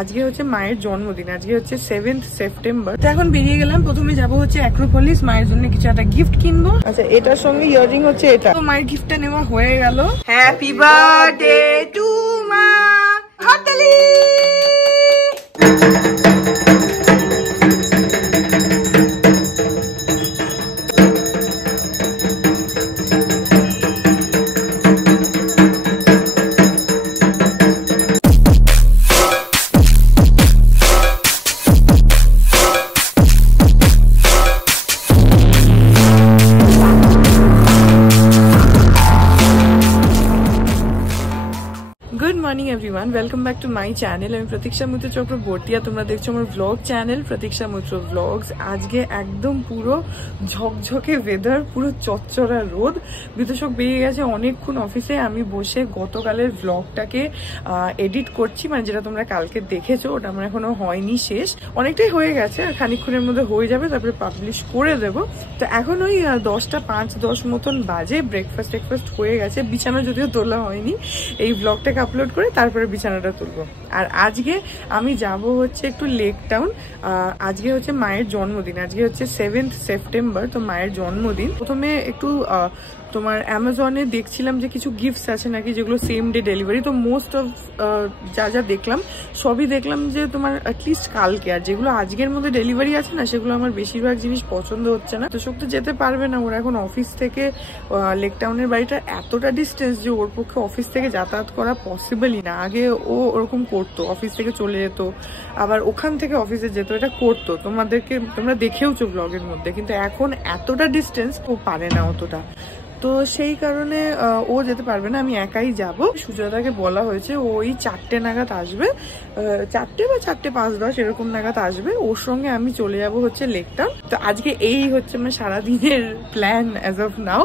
আজকে হচ্ছে মায়ের জন্মদিন, আজকে হচ্ছে 7th সেপ্টেম্বর। তো এখন বেরিয়ে গেলাম, প্রথমে যাব হচ্ছে অ্যাক্রোপলিস, মায়ের জন্য কিছু একটা গিফট কিনবো। আচ্ছা, এটার সঙ্গে ইয়ারিং হচ্ছে এটা। তো মায়ের গিফটটা নেওয়া হয়ে গেল। হ্যাপি বার্থডে টু মা। হাততালি। Good morning everyone, welcome back to my channel. আমি প্রতীক্ষা মিত্র চক্রবর্তী, তোমরা দেখছো আমার ব্লগ চ্যানেল প্রতীক্ষা মিত্র ব্লগস। আজকে একদম পুরো ঝকঝকে ওয়েদার, পুরো চচ্চড়া রোদ। বিতোষক বেরিয়ে গেছে অনেকক্ষণ অফিসে। আমি বসে গতকালের ব্লগটাকে এডিট করছি, মানে যেটা তোমরা কালকে দেখেছো, ওটা আমার এখনো হয়নি, শেষ অনেকটাই হয়ে গেছে, আর খানিকক্ষণের মধ্যে হয়ে যাবে, তারপরে পাবলিশ করে দেবো। তো এখন ওই 10টা 5-10 মতন বাজে। ব্রেকফাস্ট হয়ে গেছে, বিছানা যদিও তোলা হয়নি, এই ব্লগটাকে আপলোড করে তারপরে বিছানাটা তুলবো। আর আজকে আমি যাব হচ্ছে একটু লেক টাউন। আজকে হচ্ছে মায়ের জন্মদিন, আজকে হচ্ছে 7th সেপ্টেম্বর। তো মায়ের জন্মদিন। প্রথমে একটু তোমার অ্যামাজনে দেখছিলাম যে কিছু গিফটস আছে নাকি যেগুলো সেম ডে ডেলিভারি। তো মোস্ট অফ যা দেখলাম সবই দেখলাম যে তোমার অ্যাটলিস্ট কালকে, আর যেগুলো আজকের মধ্যে ডেলিভারি আছে না, সেগুলো আমার বেশিরভাগ জিনিস পছন্দ হচ্ছে না। তো শক্তি যেতে পারবে না, ওর এখন অফিস থেকে লেক টাউনের বাড়িটা এতটা ডিস্টেন্স যে ওর পক্ষে অফিস থেকে যাতায়াত করা পসিবলই না। আগে ও ওরকম করতো, অফিস থেকে চলে যেত, আবার ওখান থেকে অফিসে যেত, এটা করতো, তোমরা দেখেওছো ব্লগের মধ্যে। কিন্তু এখন এতটা ডিস্টেন্স ও পারে না অতটা, তো সেই কারণে ও যেতে পারবে না, আমি একাই যাব। সুজাতাকে বলা হয়েছে ওই 4টে নাগাদ আসবে, 4টে বা 4টে 5-10 এরকম নাগাদ আসবে। ওর সঙ্গে আমি চলে যাব হচ্ছে লেক টাউন। তো আজকে এই হচ্ছে আমার সারাদিনের প্ল্যান অ্যাজ অফ নাও।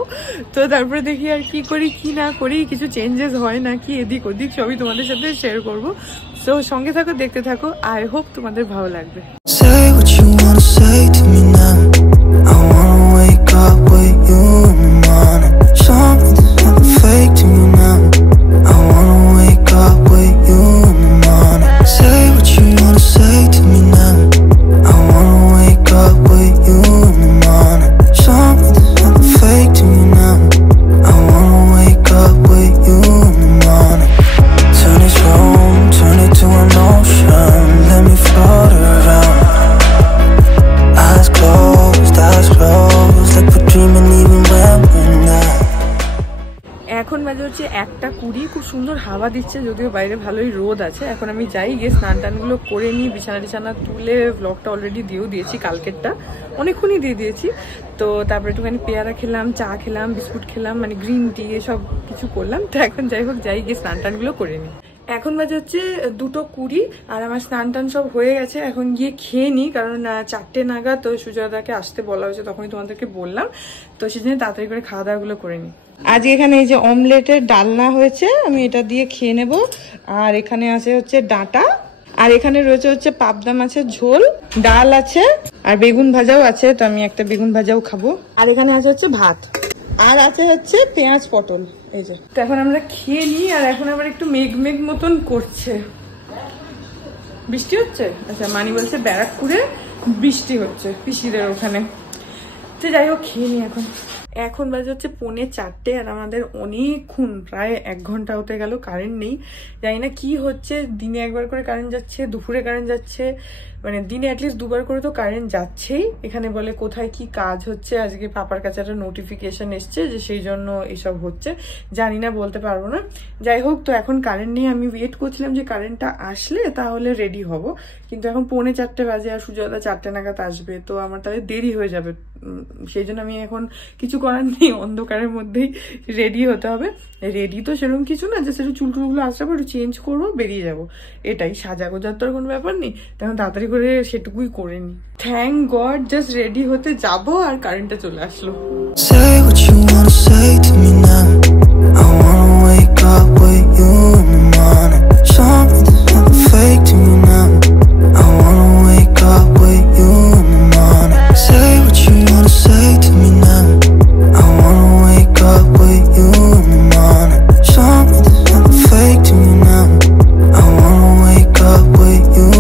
তো তারপরে দেখি আর কি করি কি না করি, কিছু চেঞ্জেস হয় নাকি এদিক ওদিক, সবই তোমাদের সাথে শেয়ার করবো। তো সঙ্গে থাকো, দেখতে থাকো, আই হোপ তোমাদের ভালো লাগবে। এখন বাজে হচ্ছে 1:20, খুব সুন্দর হাওয়া দিচ্ছে, যদিও বাইরে ভালোই রোদ আছে। এখন আমি যাই, গিয়ে স্নান টানগুলো করে নিই, বিছানা তুলে। ব্লগটা অলরেডি দিয়েও দিয়েছি, কালকেরটা অনেকক্ষণই দিয়ে দিয়েছি। তো তারপরে একটুখানি পেয়ারা খেলাম, চা খেলাম, বিস্কুট খেলাম, মানে গ্রিন টি এসব কিছু করলাম। তো এখন যাই হোক, যাই গিয়ে স্নান টানগুলো করে নিই। এখন বাজে হচ্ছে 2:20, আর আমার স্নান টান সব হয়ে গেছে। এখন গিয়ে খেয়ে নিই, কারণ 4টে নাগাদ তো সুজাতাকে আসতে বলা হয়েছে, তখনই তোমাদেরকে বললাম। তো সেই জন্য তাড়াতাড়ি করে খাওয়া দাওয়াগুলো করে নিই। আজকে এখানে এই যে অমলেটের ডালনা হয়েছে, আমি এটা দিয়ে খেয়ে নেব। আর এখানে আছে হচ্ছে ডাঁটা, আর এখানে রয়েছে হচ্ছে পাবদা মাছের ঝোল, ডাল আছে, আর বেগুন ভাজাও আছে। তো আমি একটা বেগুন ভাজাও খাবো। আর এখানে আছে হচ্ছে ভাত, আর আছে হচ্ছে পেঁয়াজ পটল, এই যে। তো এখন আমরা খেয়ে নিই। আর এখন আবার একটু মেঘ মতন করছে, বৃষ্টি হচ্ছে। আচ্ছা, মানি বলছে ব্যারাকপুরে বৃষ্টি হচ্ছে, পিসিদের ওখানে। তো যাই হোক, খেয়ে নিই এখন। এখন বাজে হচ্ছে 3:45, আর আমাদের অনেকক্ষণ, প্রায় 1 ঘন্টা হতে গেল কারেন্ট নেই। জানি না কি হচ্ছে, দিনে একবার করে কারেন্ট যাচ্ছে, দুপুরে কারেন্ট যাচ্ছে, মানে দিনে অ্যাটলিস্ট 2বার করে তো কারেন্ট যাচ্ছেই। এখানে বলে কোথায় কি কাজ হচ্ছে, আজকে পাপার কাছে একটা নোটিফিকেশন এসছে যে সেই জন্য এসব হচ্ছে, জানি না, বলতে পারবো না। যাই হোক, তো এখন কারেন্ট নেই। আমি ওয়েট করছিলাম যে কারেন্টটা আসলে তাহলে রেডি হব, কিন্তু এখন 3:45 বাজে, আর সুজাতা 4টে নাগাদ আসবে। তো আমার তাহলে দেরি হয়ে যাবে, সেই জন্য আমি এখন কিছু করার নেই, অন্ধকারের মধ্যেই রেডি হতে হবে। রেডি তো সেরকম কিছু না, যে সেটা চুলটুলগুলো আসবে, একটু চেঞ্জ করবো, বেরিয়ে যাবো, এটাই। সাজা গোজার তো কোনো ব্যাপার নেই, তখন তাড়াতাড়ি করে সেটুকুই করে নি। থ্যাংক গড, জাস্ট রেডি হতে যাবো আর কারেন্টটা চলে আসলো। Show me there's nothing fake to me now. I wanna wake up with you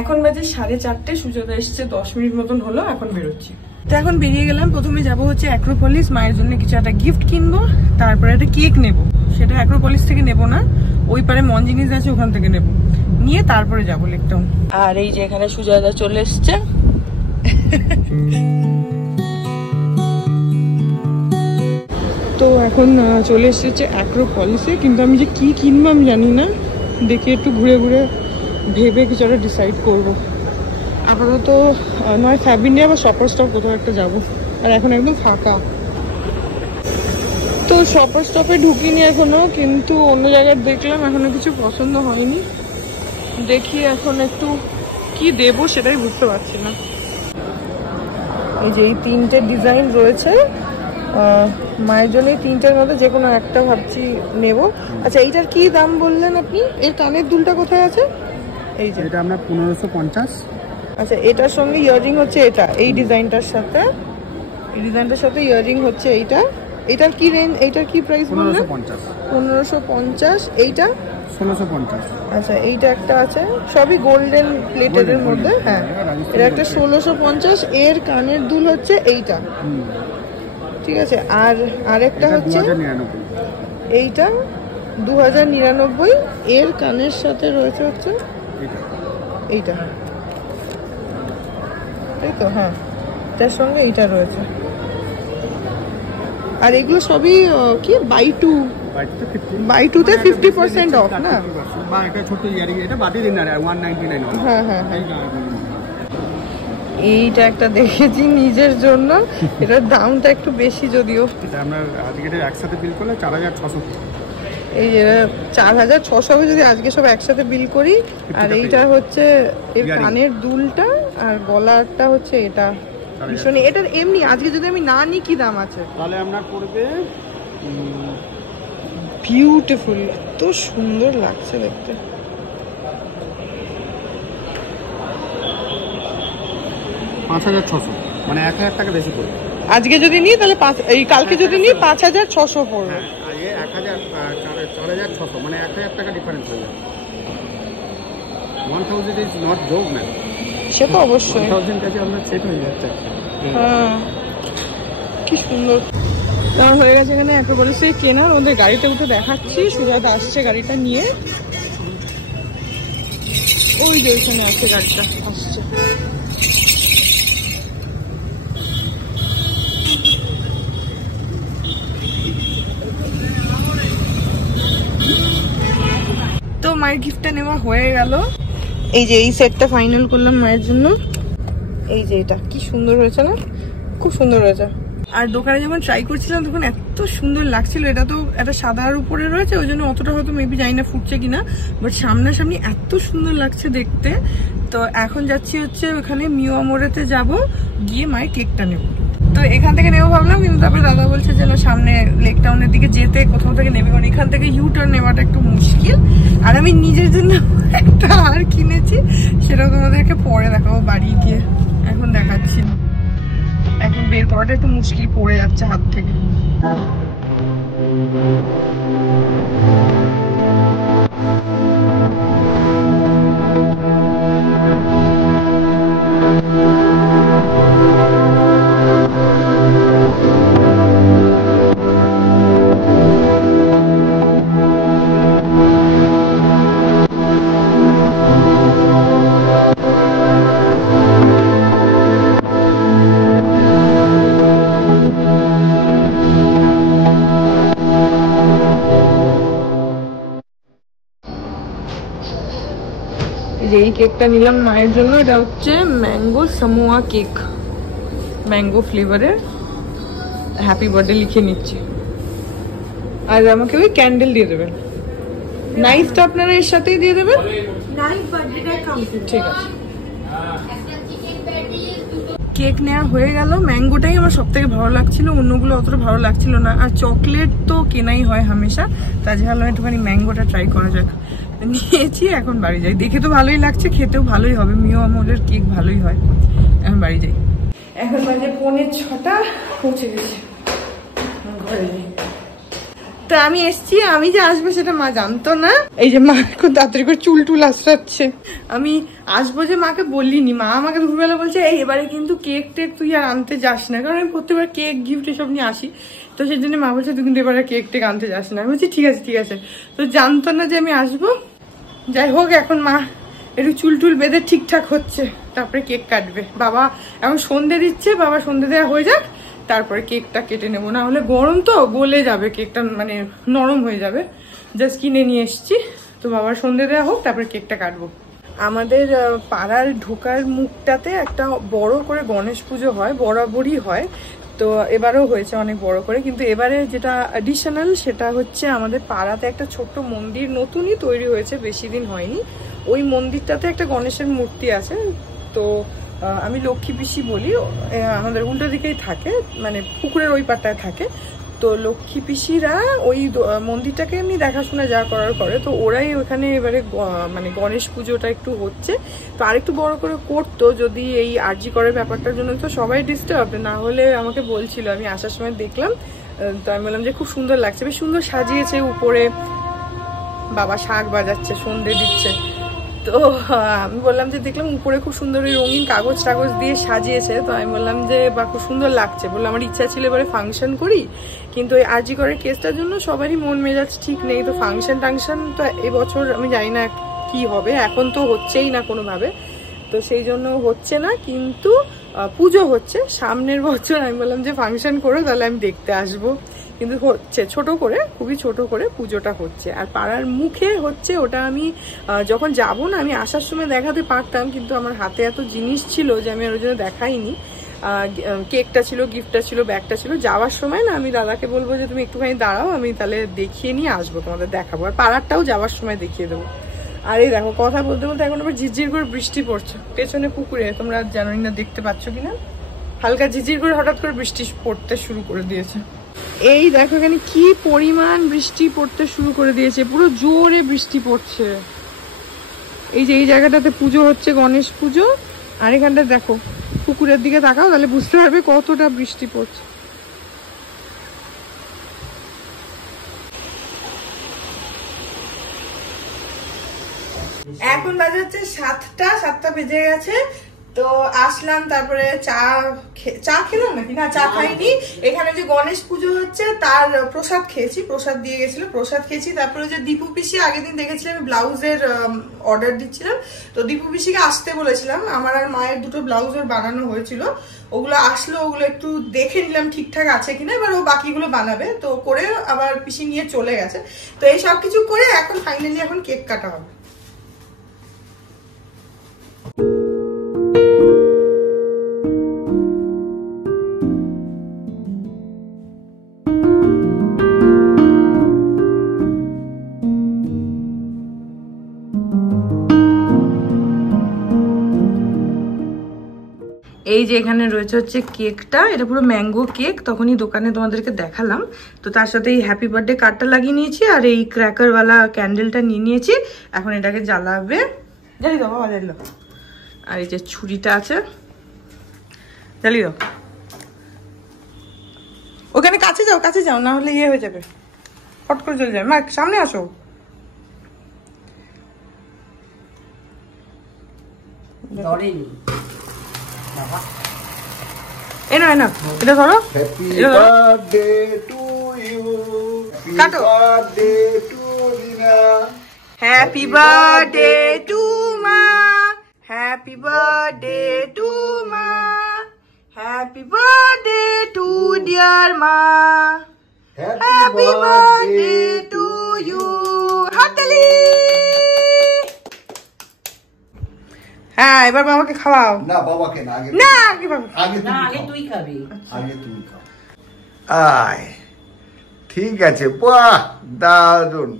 এখন বাজে 4:30, সুজাতা এসছে 10 মিনিট মতন হলো, এখন বেরোচ্ছি। তো এখন বেরিয়ে গেলাম। প্রথমে যাব হচ্ছে অ্যাক্রোপলিস, মায়ের জন্য কিছু একটা গিফট কিনবো, তারপরে একটা কেক নেব। সেটা অ্যাক্রোপলিস থেকে নেব না, ওই পারে মন জিনিস আছে ওখান থেকে নেব, নিয়ে তারপরে যাবো লেক টাউন। আর এই যে এখানে সুজাতা চলে এসছে। তো এখন চলে এসেছে অ্যাক্রোপলিসে, কিন্তু আমি যে কি কিনবো আমি জানি না, দেখে একটু ঘুরে ঘুরে ভেবে কিছু একটা ডিসাইড করবো। আপাতত নয় ফ্যাব ইন্ডিয়া বা শপার স্টপ কোথাও একটা যাবো, আর এখন একদম ফাঁকা। তো শপার স্টপে ঢুকিনি এখনো, কিন্তু অন্য জায়গায় দেখলাম, এখনো কিছু পছন্দ হয়নি। দেখি এখন একটু কি দেবো সেটাই বুঝতে পারছি না। এই যে এই 3টে ডিজাইন রয়েছে, মায়ের জন্য এই 3টের মধ্যে যে কোনো একটা ভাবছি নেব। আচ্ছা এইটার কি দাম বললেন আপনি? এর কানের দুলটা কোথায় আছে? এই যে এটা আমরা 1550। আচ্ছা এটার সঙ্গে ইয়াররিং হচ্ছে এটা, এই ডিজাইনটার সাথে, এই ডিজাইনটার সাথে ইয়াররিং হচ্ছে এইটা। এটার কি রেঞ্জ, এইটার কি প্রাইস বললেন? 1550। এইটা 1650। আচ্ছা এইটা একটা আছে, সবই গোল্ডেন প্লেটের মধ্যে। হ্যাঁ এটা একটা 1650। এর কানের দুল হচ্ছে এইটা, ঠিক আছে। আর আরেকটা হচ্ছে এইটা 2099। এর কানের সাথে রয়েছে হচ্ছে এইটা, তাই তো? হ্যাঁ তার সঙ্গে এইটা রয়েছে। আর এগুলো সবই কি বাই টু তে 50% অফ না? বা এটা ছোট ইয়ারিং, এটা বাদে দিন না 199। হ্যাঁ হ্যাঁ হ্যাঁ। এইটা একটা দেখেছি নিজের জন্য, এটার দামটা একটু বেশি যদিও। এটা আমরা আজকে একসাথে বিল করলে 4600। এই যে 4600 যদি আজকে সব একসাথে বিল করি। আর এইটা হচ্ছে এর কানের দুলটা, আর গলারটা হচ্ছে এটা। ভীষণ এটার এমনি আজকে যদি আমি না নিই কি দাম আছে? তাহলে আপনার পড়বে বিউটিফুল, এত সুন্দর লাগছে দেখতে। 5600, মানে 1000 টাকা বেশি পড়বে। আজকে যদি নিই তাহলে এই কালকে যদি নিই 5600 পড়বে। আর 4600, মানে 1000 টাকা ডিফারেন্স হয়ে যাবে। 1000 ইজ নট জোক ম্যান। সে তো অবশ্যই 1000 টাকা আপনার সেট হয়ে যাচ্ছে। হ্যাঁ কি সুন্দর। আমার হয়ে গেছে এখানে অ্যাক্রোপলিসে কেনার। ওদের গাড়িতে উঠে দেখাচ্ছি, সুজাতা আসছে গাড়িটা নিয়ে। ওই যে ওইখানে আছে গাড়িটা, আসছে। তো মায়ের গিফটটা নেওয়া হয়ে গেল। এই যে এই সেটটা ফাইনাল করলাম মায়ের জন্য। এই যে এটা কি সুন্দর হয়েছে না? খুব সুন্দর হয়েছে। আর দোকানে যখন ট্রাই করছিলাম তখন এত সুন্দর লাগছিল। এটা তো একটা সাদার উপরে রয়েছে, ওই জন্য অতটা হয়তো মেবি জানি না ফুটছে কিনা, বাট সামনাসামনি এত সুন্দর লাগছে দেখতে। তো এখন যাচ্ছি হচ্ছে ওখানে মিওয়া মোড়েতে যাবো, গিয়ে মায়ের কেকটা নেবো। তো এখান থেকে নেবো ভাবলাম, কিন্তু তারপরে দাদা বলছে যে না সামনে লেক টাউনের দিকে যেতে কোথাও থেকে নেবে, কারণ এখান থেকে ইউ টার্ন নেওয়াটা একটু মুশকিল। আর আমি নিজের জন্য একটা হার কিনেছি, সেটাও তোমাদেরকে পরে দেখাবো বাড়ি গিয়ে, এখন দেখাচ্ছি। এখন বের করাটা একটু মুশকিল, পড়ে যাচ্ছে হাত থেকে। এই কেকটা নিলাম মায়ের জন্য। এটা হচ্ছে ম্যাঙ্গো সামোয়া কেক, ম্যাঙ্গো ফ্লেভারের। হ্যাপি বার্থডে লিখে নিচ্ছি। আর আমাকে ওই ক্যান্ডেল দিয়ে দেবেন। নাইফটা আপনারা এর সাথেই দিয়ে দেবেন। ঠিক আছে। কেক নেওয়া হয়ে গেল। ম্যাঙ্গোটাই আমার সব থেকে ভালো লাগছিল, অন্যগুলো অতটা ভালো লাগছিল না। আর চকলেট তো কেনাই হয় হামেশা, তাই ভাবলাম একটুখানি ম্যাঙ্গোটা ট্রাই করা যাক। নিয়েছি, এখন বাড়ি যাই। দেখে তো ভালোই লাগছে, খেতেও ভালোই হবে, মিও আমলের কেক ভালোই হয়। এখন বাড়ি যাই। এখন বাজে 5:45, পৌঁছে গেছি ঘরে যাই। তো আমি এসছি, আমি যে আসবো সেটা মা জানতো না। এই যে মা খুব তাড়াতাড়ি করে চুল টুল আশ্রাচ্ছে। আমি আসবো যে মাকে বলিনি, মা আমাকে দুপুরবেলা বলছে এই এবারে কিন্তু কেক টেক তুই আর আনতে যাস না, কারণ আমি প্রত্যেকবার কেক গিফট এসব নিয়ে আসি। তো সেই জন্য মা বলছে তুই কিন্তু এবারে কেক টেক আনতে যাস না। আমি বলছি ঠিক আছে ঠিক আছে। তো জানতো না যে আমি আসবো। যাই হোক, এখন মা একটু চুল টুল বেঁধে ঠিকঠাক হচ্ছে, তারপরে কেক কাটবে। বাবা এখন সন্ধে দিচ্ছে, বাবা সন্ধে দেওয়া হয়ে যাক তারপরে কেকটা কেটে নেবো, না হলে গরম তো গলে যাবে কেকটা, মানে নরম হয়ে যাবে। জাস্ট কিনে নিয়ে এসছি, তো বাবার সন্ধে দেওয়া হোক তারপরে কেকটা কাটবো। আমাদের পাড়ার ঢোকার মুখটাতে একটা বড় করে গণেশ পুজো হয়, বরাবরই হয়। তো এবারেও হয়েছে অনেক বড় করে, কিন্তু এবারে যেটা অ্যাডিশনাল সেটা হচ্ছে আমাদের পাড়াতে একটা ছোট্ট মন্দির নতুনই তৈরি হয়েছে, বেশি দিন হয়নি। ওই মন্দিরটাতে একটা গণেশের মূর্তি আছে। তো আমি লক্ষ্মী পিসি বলি, আমাদের উল্টো দিকেই থাকে, মানে পুকুরের ওই পাড়টায় থাকে। তো লক্ষ্মী পিসিরা ওই মন্দিরটাকে এমনি দেখাশোনা যা করার করে, তো ওরাই ওখানে এবারে মানে গণেশ পুজোটা একটু হচ্ছে। তো আরেকটু বড় করে করতো যদি এই আরজি করার ব্যাপারটার জন্য, তো সবাই ডিস্টার্ব না হলে আমাকে বলছিল, আমি আসার সময় দেখলাম। তো আমি বললাম যে খুব সুন্দর লাগছে, বেশ সুন্দর সাজিয়েছে, উপরে বাবা শাক বাজাচ্ছে, সন্ধে দিচ্ছে। তো আমি বললাম যে দেখলাম উপরে খুব সুন্দর ওই রঙিন কাগজ টাগজ দিয়ে সাজিয়েছে। তো আমি বললাম যে বা খুব সুন্দর লাগছে, বললাম আমার ইচ্ছা ছিল এবারে ফাংশন করি, কিন্তু ওই আরজি করার কেসটার জন্য সবারই মন মেজাজ ঠিক নেই। তো ফাংশন টাংশন তো এবছর আমি জানি না কি হবে, এখন তো হচ্ছেই না কোনোভাবে, তো সেই জন্য হচ্ছে না। কিন্তু পুজো হচ্ছে সামনের বছর, আমি বললাম যে ফাংশন করো তাহলে আমি দেখতে আসবো। কিন্তু হচ্ছে ছোট করে, খুবই ছোট করে পুজোটা হচ্ছে। আর পাড়ার মুখে হচ্ছে ওটা। আমি যখন যাব না, আমি আসার সময় দেখাতে পারতাম, কিন্তু আমার হাতে এত জিনিস ছিল যে আমি আর ওই জন্য দেখাইনি। কেকটা ছিল, গিফটটা ছিল, ব্যাগটা ছিল। যাওয়ার সময় না আমি দাদাকে বলবো যে তুমি একটুখানি দাঁড়াও, আমি তাহলে দেখিয়ে নিয়ে আসবো, তোমাদের দেখাবো। আর পাড়ারটাও যাওয়ার সময় দেখিয়ে দেবো। আর এই দেখো কথা বলতে বলতে এখন আবার ঝিরঝির করে বৃষ্টি পড়ছে পেছনে পুকুরে, তোমরা জানোই না দেখতে পাচ্ছ কিনা, হালকা ঝিরঝির করে হঠাৎ করে বৃষ্টি পড়তে শুরু করে দিয়েছে। এই দেখো এখানে কি পরিমাণ বৃষ্টি পড়তে শুরু করে দিয়েছে, পুরো জোরে বৃষ্টি পড়ছে। এই যে এই জায়গাটাতে পুজো হচ্ছে, গণেশ পুজো। আর এখানটা দেখো, পুকুরের দিকে তাকাও তাহলে বুঝতে পারবে কতটা বৃষ্টি পড়ছে। এখন বাজে হচ্ছে 7টা বেজে গেছে। তো আসলাম, তারপরে চা খেলাম নাকি না, চা খাইনি। এখানে যে গণেশ পুজো হচ্ছে তার প্রসাদ খেয়েছি, প্রসাদ দিয়ে গেছিল, প্রসাদ খেয়েছি। তারপরে যে দীপু পিসি, আগের দিন দেখেছিলাম ব্লাউজের অর্ডার দিচ্ছিলাম, তো দীপু পিসিকে আসতে বলেছিলাম। আমার আর মায়ের দুটো ব্লাউজের বানানো হয়েছিল, ওগুলো আসলো, ওগুলো একটু দেখে নিলাম ঠিকঠাক আছে কিনা। এবার ও বাকিগুলো বানাবে, তো করে আবার পিসি নিয়ে চলে গেছে। তো এই সব কিছু করে এখন ফাইনালি এখন কেক কাটা হবে। এই যে এখানে রয়েছে হচ্ছে কেকটা, এটা পুরো ম্যাঙ্গো কেক, তখনই দোকানে তোমাদেরকে দেখালাম। তো তার সাথে এই হ্যাপি বার্থডে কার্ডটা লাগিয়ে নিয়েছি, আর এই ক্র্যাকারওয়ালা ক্যান্ডেলটা নিয়ে নিয়েছি। এখন এটাকে জ্বালাবে, জ্বালি দাও বাবা, জ্বালি দাও। আর এই যে ছুরিটা আছে, জ্বালি দাও। ওখানে কাছে যাও, না হলে ইয়ে হয়ে যাবে, ফট করে চলে যাবে। মা সামনে আসো। এনা এটা ধরো, কাটো। হ্যাপি বার্থডে টু মা, হ্যাপি বার্থডে টু মা, হ্যাপি বার্থডে টু ডিয়ার মা, হ্যাপি বার্থডে টু ইউ। হাততালি। হ্যাঁ, এবার বাবাকে খাওয়াও। না বাবাকে না, আগে না আগে বাবা, আগে তুই খাবি, আগে তুমি খাও। আয় ঠিক আছে, বাহ দারুন।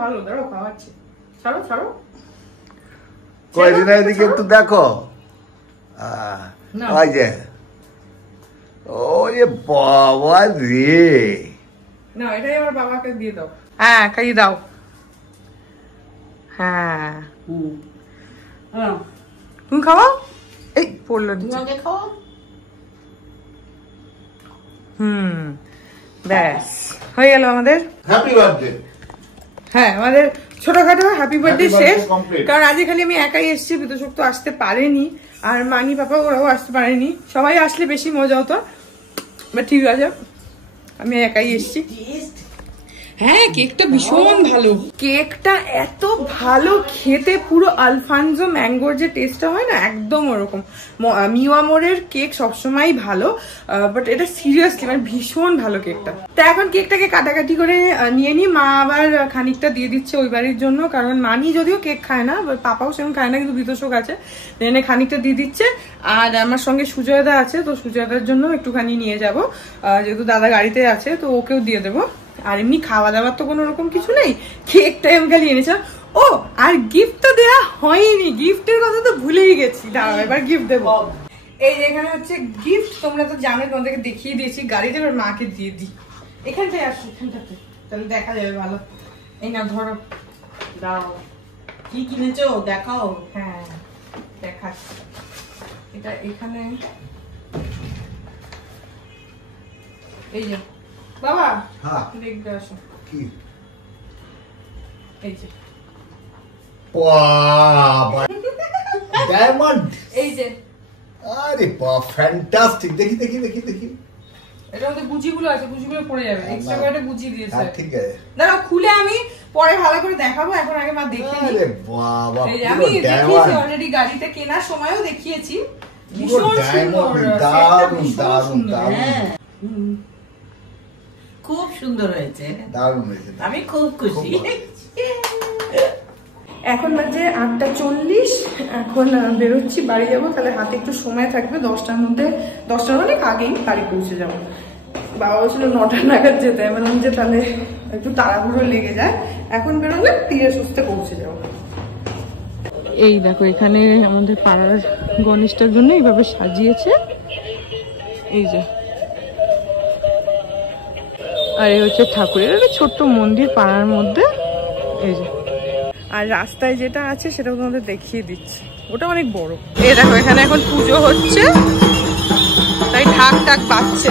ভালো, দাঁড়াও খাওয়াচ্ছি। ছাড়ো ছাড়ো, কয়দিন এদিকে একটু দেখো। ওই যে ওরে বাবা রে, না এটাই আমার বাবাকে দিয়ে দাও। হ্যাঁ খাইয়ে দাও। হ্যাঁ তুমি খাওয়াও। এই পড়লো নিচে। ব্যাস হয়ে গেল আমাদের হ্যাপি বার্থডে। হ্যাঁ আমাদের ছোটখাটো হ্যাপি বার্থডে birthday শেষ। complete। কারণ আজকে খালি আমি একাই এসেছি, বিতোষক তো আসতে পারেনি, আর মানি পাপা ওরাও আসতে পারেনি। সবাই আসলে বেশি মজা হতো, বাট ঠিক আছে আমি একাই এসেছি। হ্যাঁ কেকটা ভীষণ ভালো, কেকটা এত ভালো খেতে, পুরো আলফানজো ম্যাঙ্গোর যে টেস্টটা হয় না একদম ওরকম। মিওয়ামোরের কেক সবসময় ভালো, বাট এটা সিরিয়াসলি মানে ভীষণ ভালো কেকটা। তা এখন কেকটাকে কাটাকাটি করে নিয়ে নি, মা আবার খানিকটা দিয়ে দিচ্ছে ওই বাড়ির জন্য, কারণ মানি যদিও কেক খায় না, পাপাও সেরকম খায় না, কিন্তু বিতোষক আছে, এনে খানিকটা দিয়ে দিচ্ছে। আর আমার সঙ্গে সুজয়দা আছে, তো সুজয়দার জন্য একটুখানি নিয়ে যাব, যেহেতু দাদা গাড়িতে আছে তো ওকেও দিয়ে দেবো। আর এমনি খাওয়া দাওয়ার তো কোনো রকম কিছু নেই, কেকটাই আমি খালি এনেছিলাম। ও আর গিফট তো দেওয়া হয়নি, গিফটের কথা তো ভুলেই গেছি, দাঁড়াও এবার গিফট দেবো। এই যে এখানে হচ্ছে গিফট, তোমরা তো জানো, তোমাদেরকে দেখিয়ে দিয়েছি গাড়িতে, এবার মাকে দিয়ে দিই। এখানটায় আসো, এখানটাতে তাহলে দেখা যাবে ভালো। এই না ধরো, দাও কি কিনেছো দেখাও। হ্যাঁ দেখাচ্ছি, এটা এখানে এই যে বাবা হ্যাঁ দেখবে আসো, কি এই যে ডায়মন্ড, এই যে আরে বাহ ফ্যান্টাস্টিক। দেখি দেখি দেখি দেখি, এটার মধ্যে গুচিগুলো আছে, গুচিগুলো পড়ে যাবে, এক্সট্রা করে একটা গুচি দিয়েছে। হ্যাঁ ঠিক আছে, দাঁড়াও খুলে আমি পরে ভালো করে দেখাবো, এখন আগে মা দেখে নিই। আরে বাবা এই যে আমি দেখিয়েছি অলরেডি, গাড়িতে কেনার সময়ও দেখিয়েছি, ভীষণ সুন্দর, সেটটা ভীষণ সুন্দর। হ্যাঁ খুব সুন্দর হয়েছে, দারুণ হয়েছে। আমি খুব খুশি। এখন বাজে 8:40, এখন বেরোচ্ছি, বাড়ি যাবো, তাহলে হাতে একটু সময় থাকবে, 10টার মধ্যে, 10টার অনেক আগেই বাড়ি পৌঁছে যাবো। বাবা বলছিল 9টা নাগাদ যেতে, আমি বললাম যে তাহলে একটু তাড়াহুড়ো লেগে যায়, এখন বেরোলে ধীরে সুস্থে পৌঁছে যাবো। এই দেখো এখানে আমাদের পাড়ার গণেশটার জন্য এইভাবে সাজিয়েছে, এই যে, আর এই হচ্ছে ঠাকুরের একটা ছোট্ট মন্দির পাড়ার মধ্যে, এই যে। আর রাস্তায় যেটা আছে সেটাও তোমাদের দেখিয়ে দিচ্ছি, ওটা অনেক বড়। এই দেখো এখানে এখন পুজো হচ্ছে, তাই ঢাক ঢাক বাজছে।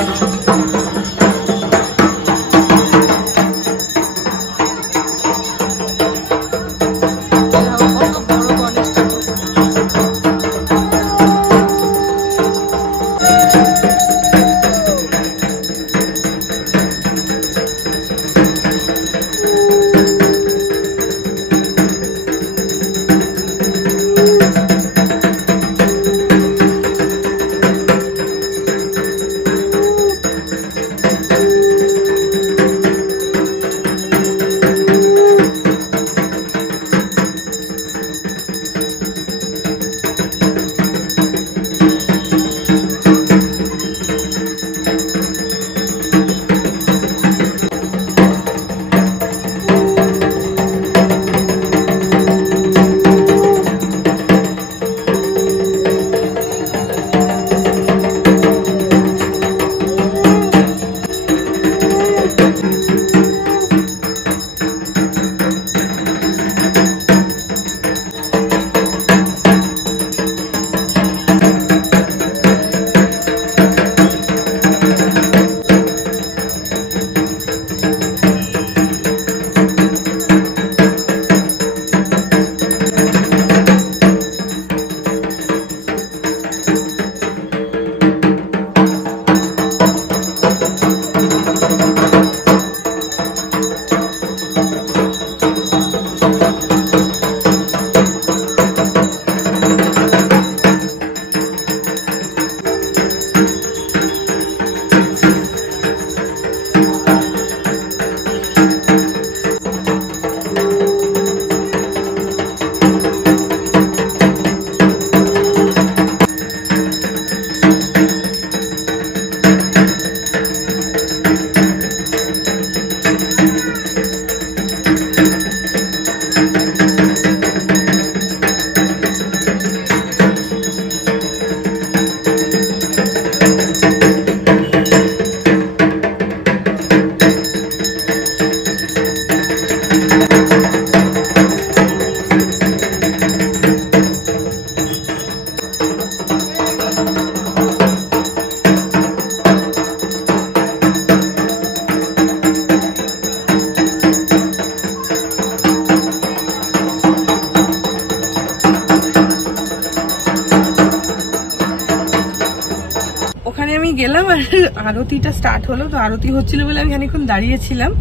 গেলাম আর আরতিটা স্টার্ট হলো। তো আরতি হচ্ছিল বলে আমি খানিকক্ষণ দাঁড়িয়েছিলাম,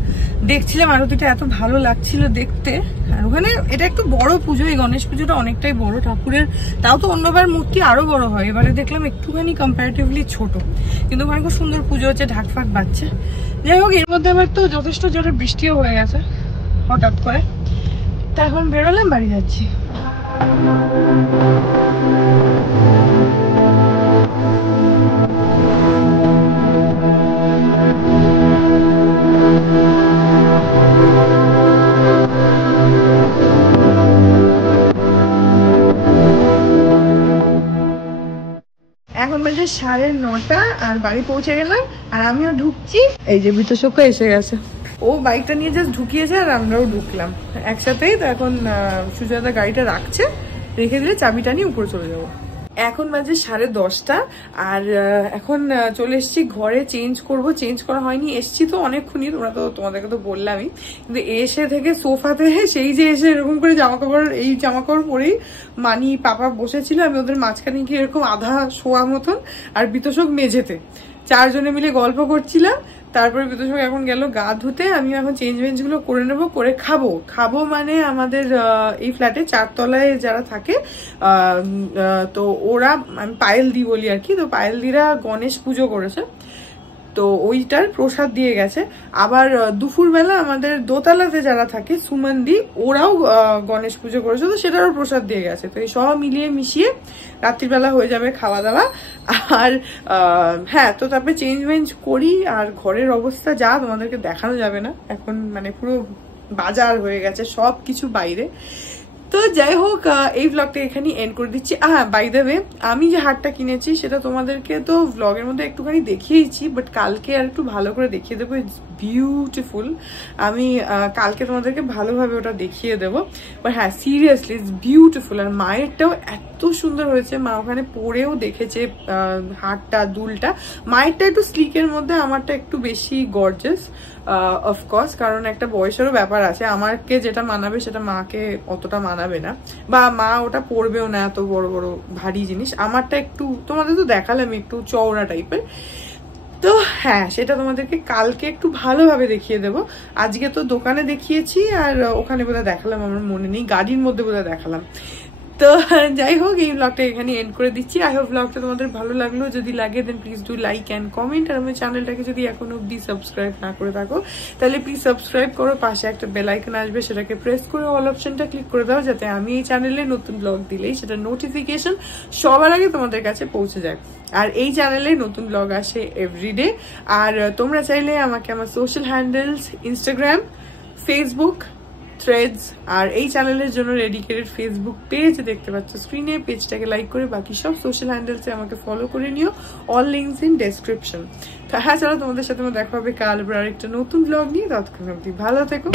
দেখছিলাম আরতিটা, এত ভালো লাগছিল দেখতে। আর ওখানে এটা একটু বড় পুজো, এই গণেশ পুজোটা অনেকটাই বড় ঠাকুরের, তাও তো অন্যবার মূর্তি আরো বড় হয়, এবারে দেখলাম একটুখানি কম্পারেটিভলি ছোট, কিন্তু ওখানে খুব সুন্দর পুজো হচ্ছে, ঢাক ফাক বাজছে। যাই হোক, এর মধ্যে আবার তো যথেষ্ট জোরে বৃষ্টিও হয়ে গেছে হঠাৎ করে। তা এখন বেরোলাম, বাড়ি যাচ্ছি। এখন বাজে 9:30 আর বাড়ি পৌঁছে গেলাম, আর আমিও ঢুকছি। এই যে বিতোষক এসে গেছে, ও বাইকটা নিয়ে জাস্ট ঢুকিয়েছে আর আমরাও ঢুকলাম একসাথেই। তো এখন সুজাতা গাড়িটা রাখছে, রেখে দিলে চাবিটা নিয়ে উপরে চলে যাবো। এখন বাজে 10:30 আর এখন চলে এসেছি ঘরে, চেঞ্জ করব। চেঞ্জ করা হয়নি, এসছি তো অনেকক্ষণই, তোমাদেরকে তো বললামই, কিন্তু এসে থেকে সোফাতে সেই যে এসে এরকম করে জামাকাপড় পরেই মানি পাপা বসেছিল, আমি ওদের মাঝখানে গিয়ে এরকম আধা শোয়া মতন, আর বিতোষক মেঝেতে, 4 জনে মিলে গল্প করছিলাম। তারপরে বিতোষক এখন গেল গা ধুতে, আমি এখন চেঞ্জ বেঞ্জ গুলো করে নেবো, করে খাবো মানে আমাদের এই ফ্ল্যাটে 4 তলায় যারা থাকে তো ওরা, আমি পায়েল দি বলি আর কি, তো পায়েল দিরা গণেশ পুজো করেছে, তো ওইটার প্রসাদ দিয়ে গেছে। আবার দুপুরবেলা আমাদের দোতলাতে যারা থাকে সুমনদি, ওরাও গণেশ পুজো করেছে, তো সেটারও প্রসাদ দিয়ে গেছে। তো এই সব মিলিয়ে মিশিয়ে রাত্রিবেলা হয়ে যাবে খাওয়া দাওয়া। আর হ্যাঁ, তো তারপরে চেঞ্জ বেঞ্জ করি, আর ঘরের অবস্থা যা তোমাদেরকে দেখানো যাবে না এখন, মানে পুরো বাজার হয়ে গেছে, সব কিছু বাইরে। তো যাই হোক, এই ব্লগটা এখানে এন্ড করে দিচ্ছি। বাই দ্য ওয়ে, আমি যে হারটা কিনেছি সেটা তোমাদেরকে তো ব্লগের মধ্যে একটুখানি দেখিয়েছি, বাট কালকে আর একটু ভালো করে দেখিয়ে দেবো। ইটস বিউটিফুল, আমি কালকে তোমাদেরকে ভালোভাবে ওটা দেখিয়ে দেবো। বাট হ্যাঁ, সিরিয়াসলি ইটস বিউটিফুল। আর মায়েরটাও এত সুন্দর হয়েছে, মা ওখানে পরেও দেখেছে হারটা, দুলটা। মায়েরটা একটু স্লিকের মধ্যে, আমারটা একটু বেশি গর্জাস অফকোর্স, কারণ একটা বয়সেরও ব্যাপার আছে, আমাকে যেটা মানাবে সেটা মাকে অতটা মানাবে না, বা মা ওটা পরবেও না, এত বড় বড় ভারী জিনিস। আমারটা একটু, তোমাদের তো দেখালাম, একটু চওড়া টাইপের। তো হ্যাঁ, সেটা তোমাদেরকে কালকে একটু ভালোভাবে দেখিয়ে দেবো। আজকে তো দোকানে দেখিয়েছি, আর ওখানে বোধহয় দেখালাম, আমার মনে নেই, গাড়ির মধ্যে বোধহয় দেখালাম। তো যাই হোক, এই ব্লগটা এখানে এন্ড করে দিচ্ছি। আই হোপ ব্লগটা তোমাদের ভালো লাগলো, যদি লাগে দেন please do like and comment. আর আমার চ্যানেলটাকে যদি এখনো অব্দি সাবস্ক্রাইব না করে থাকো, তাহলে প্লিজ সাবস্ক্রাইব করো, পাশে একটা বেল আইকন আসবে, সেটাকে প্রেস করে অল অপশনটা ক্লিক করে দাও, যাতে আমি এই চ্যানেলে নতুন ব্লগ দিলেই সেটা নোটিফিকেশন সবার আগে তোমাদের কাছে পৌঁছে যায়। আর এই চ্যানেলে নতুন ব্লগ আসে এভরিডে। আর তোমরা চাইলে আমাকে আমার social handles, Instagram, Facebook, Threads, আর এই চ্যানেলের জন্য ডেডিকেটেড ফেসবুক পেজ দেখতে পাচ্ছ স্ক্রিনে, পেজটাকে লাইক করে বাকি সব সোশ্যাল হ্যান্ডেলসে আমাকে ফলো করে নিও, অল লিঙ্কস ইন ডেসক্রিপশন। তো হ্যাঁ, চলো, তোমাদের সাথে আমার দেখা হবে কাল আবার আরেকটা নতুন ব্লগ নিয়ে। ততক্ষণ অবধি ভালো থেকো।